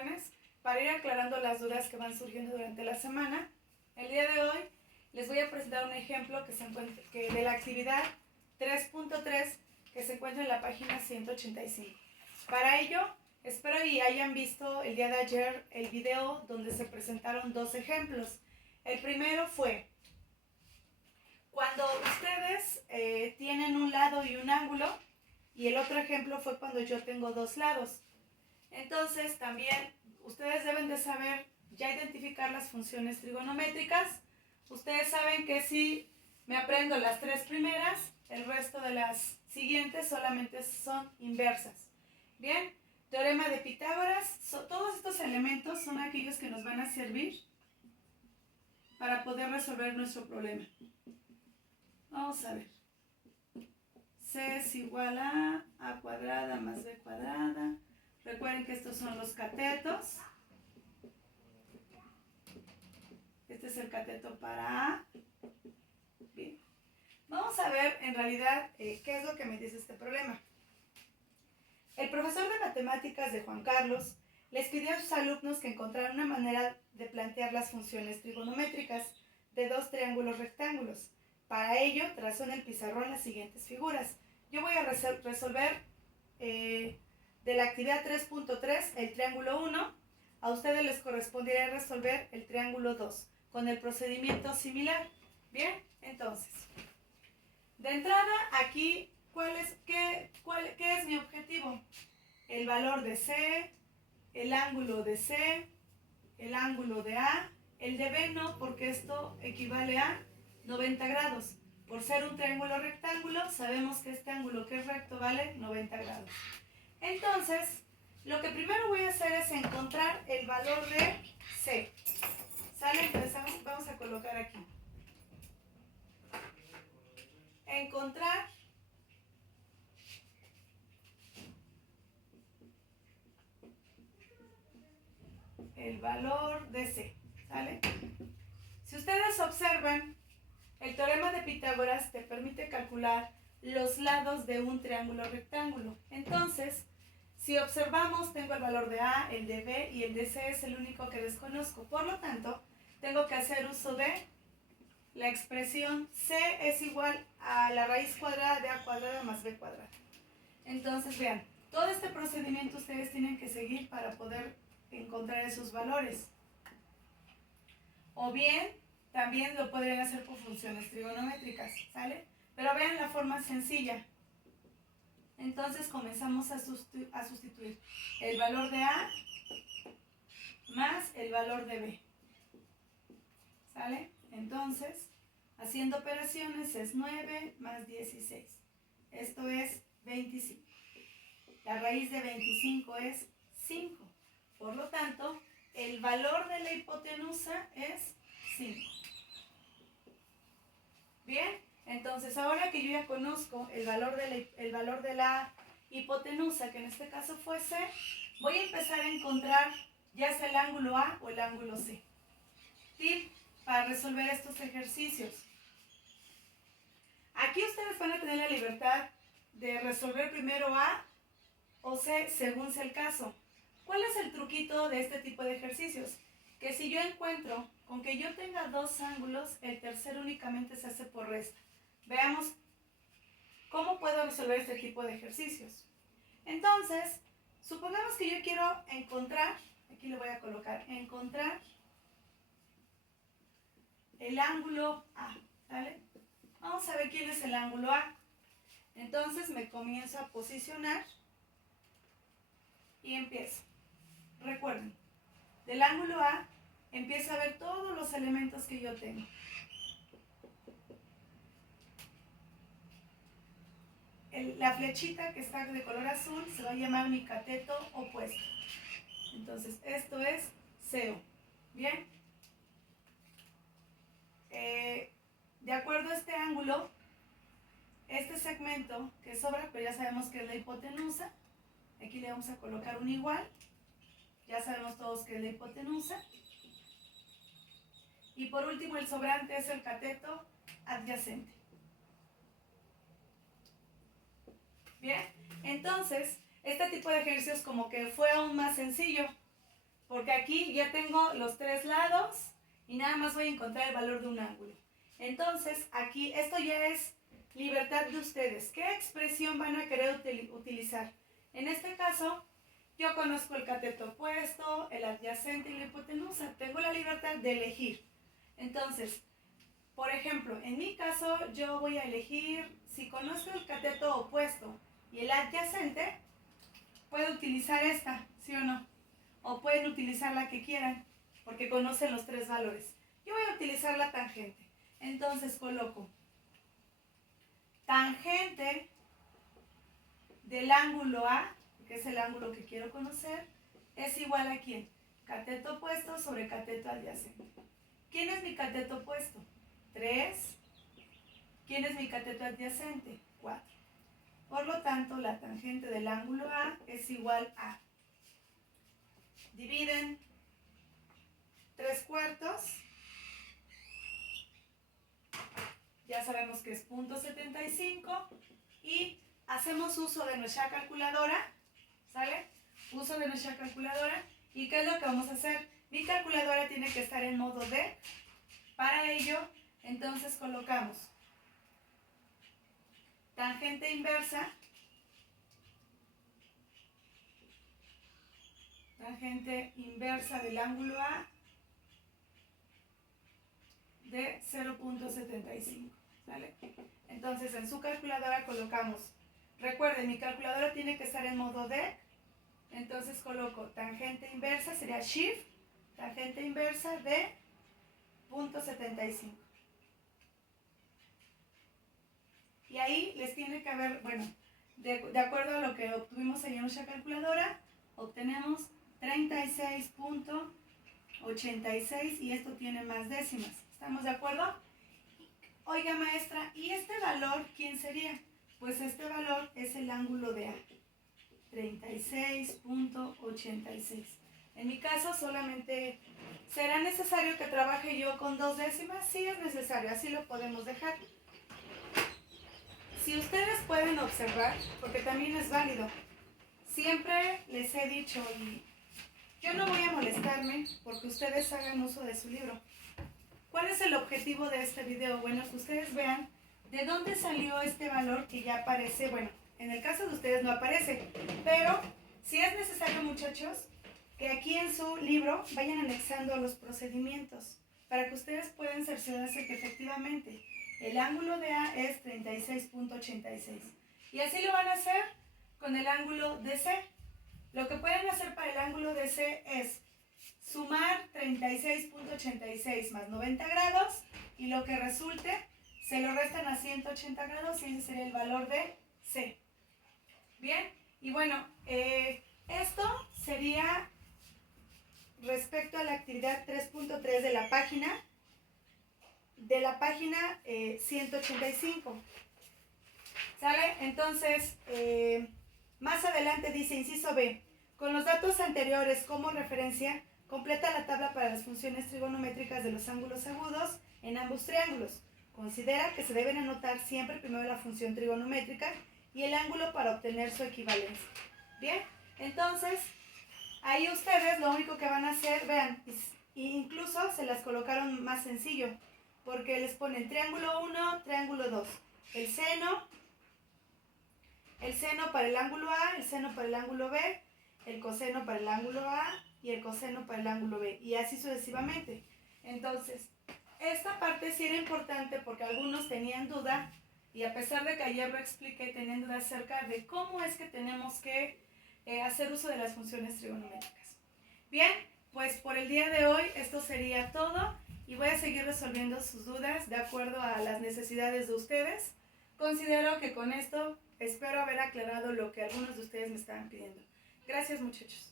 jóvenes, para ir aclarando las dudas que van surgiendo durante la semana. El día de hoy les voy a presentar un ejemplo de la actividad 3.3 que se encuentra en la página 185. Para ello, espero y hayan visto el día de ayer el video donde se presentaron dos ejemplos. El primero fue cuando ustedes tienen un lado y un ángulo, y el otro ejemplo fue cuando yo tengo dos lados. Entonces también ustedes deben de saber ya identificar las funciones trigonométricas. Ustedes saben que si me aprendo las tres primeras, el resto de las siguientes solamente son inversas. Bien, teorema de Pitágoras, todos estos elementos son aquellos que nos van a servir para poder resolver nuestro problema. Vamos a ver. C es igual a cuadrada más b cuadrada. Recuerden que estos son los catetos. Este es el cateto para A. Bien. Vamos a ver en realidad qué es lo que me dice este problema. El profesor de matemáticas de Juan Carlos les pidió a sus alumnos que encontraran una manera de plantear las funciones trigonométricas de dos triángulos rectángulos. Para ello, trazó en el pizarrón las siguientes figuras. Yo voy a resolver de la actividad 3.3 el triángulo 1. A ustedes les correspondería resolver el triángulo 2 con el procedimiento similar. Bien, entonces, de entrada aquí, ¿qué es mi objetivo? El valor de C, el ángulo de C, el ángulo de A, el de B no, porque esto equivale a 90 grados. Por ser un triángulo rectángulo, sabemos que este ángulo que es recto vale 90 grados. Entonces, lo que primero voy a hacer es encontrar el valor de C. ¿Sale? Entonces vamos a colocar aquí. Encontrar el valor de C. ¿Sale? Si ustedes observan, el teorema de Pitágoras te permite calcular los lados de un triángulo rectángulo. Entonces, si observamos, tengo el valor de A, el de B y el de C es el único que desconozco. Por lo tanto, tengo que hacer uso de la expresión C es igual a la raíz cuadrada de A cuadrada más B cuadrada. Entonces, vean, todo este procedimiento ustedes tienen que seguir para poder encontrar esos valores. O bien, también lo podrían hacer por funciones trigonométricas, ¿sale? Pero vean la forma sencilla. Entonces comenzamos a sustituir el valor de A más el valor de B. ¿Sale? Entonces, haciendo operaciones es 9 más 16. Esto es 25. La raíz de 25 es 5. Por lo tanto, el valor de la hipotenusa es 5. Bien, entonces ahora que yo ya conozco el valor de la hipotenusa, que en este caso fue C, voy a empezar a encontrar ya sea el ángulo A o el ángulo C. Tip para resolver estos ejercicios. Aquí ustedes van a tener la libertad de resolver primero A o C según sea el caso. ¿Cuál es el truquito de este tipo de ejercicios? Que si yo encuentro con que yo tenga dos ángulos, el tercero únicamente se hace por resta. Veamos cómo puedo resolver este tipo de ejercicios. Entonces, supongamos que yo quiero encontrar, aquí le voy a colocar, encontrar el ángulo A, ¿vale? Vamos a ver quién es el ángulo A. Entonces me comienzo a posicionar y empiezo. Recuerden, del ángulo A empiezo a ver todos los elementos que yo tengo. La flechita que está de color azul se va a llamar mi cateto opuesto. Entonces, esto es CO. ¿Bien? De acuerdo a este ángulo, este segmento que sobra, pero ya sabemos que es la hipotenusa. Aquí le vamos a colocar un igual. Ya sabemos todos que es la hipotenusa. Y por último, el sobrante es el cateto adyacente. Bien, entonces, este tipo de ejercicios como que fue aún más sencillo. porque aquí ya tengo los tres lados y nada más voy a encontrar el valor de un ángulo. Entonces, aquí, esto ya es libertad de ustedes. ¿Qué expresión van a querer utilizar? En este caso, yo conozco el cateto opuesto, el adyacente y la hipotenusa. Tengo la libertad de elegir. Entonces, por ejemplo, en mi caso, yo voy a elegir, si conozco el cateto opuesto y el adyacente, puedo utilizar esta, ¿sí o no? O pueden utilizar la que quieran, porque conocen los tres valores. Yo voy a utilizar la tangente. Entonces coloco tangente del ángulo A, que es el ángulo que quiero conocer, es igual a ¿quién? Cateto opuesto sobre cateto adyacente. ¿Quién es mi cateto opuesto? 3. ¿Quién es mi cateto adyacente? 4. Por lo tanto, la tangente del ángulo A es igual a, dividen 3/4, ya sabemos que es 0.75 y hacemos uso de nuestra calculadora, ¿sale? Uso de nuestra calculadora. ¿Y qué es lo que vamos a hacer? Mi calculadora tiene que estar en modo D. Para ello, entonces colocamos tangente inversa del ángulo A de 0.75, ¿sale? Entonces en su calculadora colocamos, recuerden, mi calculadora tiene que estar en modo D, entonces coloco tangente inversa, sería shift, tangente inversa de 0.75. Y ahí les tiene que haber, bueno, de acuerdo a lo que obtuvimos ahí en nuestra calculadora, obtenemos 36.86 y esto tiene más décimas. ¿Estamos de acuerdo? Oiga, maestra, ¿y este valor quién sería? Pues este valor es el ángulo de A, 36.86. En mi caso solamente, ¿será necesario que trabaje yo con 2 décimas? Sí es necesario, así lo podemos dejar. Si ustedes pueden observar, porque también es válido, siempre les he dicho, y yo no voy a molestarme porque ustedes hagan uso de su libro. ¿Cuál es el objetivo de este video? Bueno, que ustedes vean de dónde salió este valor que ya aparece. Bueno, en el caso de ustedes no aparece, pero si es necesario, muchachos, que aquí en su libro vayan anexando los procedimientos para que ustedes puedan cerciorarse que efectivamente el ángulo de A es 36.86. Y así lo van a hacer con el ángulo de C. Lo que pueden hacer para el ángulo de C es sumar 36.86 más 90 grados y lo que resulte se lo restan a 180 grados y ese sería el valor de C. Bien, y bueno, esto sería respecto a la actividad 3.3 de la página 185. ¿Sale? Entonces, más adelante dice, inciso B, con los datos anteriores como referencia, completa la tabla para las funciones trigonométricas de los ángulos agudos en ambos triángulos. Considera que se deben anotar siempre primero la función trigonométrica y el ángulo para obtener su equivalencia. Bien, entonces, ahí ustedes lo único que van a hacer, vean, incluso se las colocaron más sencillo, porque les ponen triángulo 1, triángulo 2, el seno para el ángulo A, el seno para el ángulo B, el coseno para el ángulo A y el coseno para el ángulo B, y así sucesivamente. Entonces, esta parte sí era importante porque algunos tenían duda, y a pesar de que ayer lo expliqué, tenían duda acerca de cómo es que tenemos que hacer uso de las funciones trigonométricas. Bien, pues por el día de hoy esto sería todo, y voy a seguir resolviendo sus dudas de acuerdo a las necesidades de ustedes. Considero que con esto espero haber aclarado lo que algunos de ustedes me estaban pidiendo. Gracias, muchachos.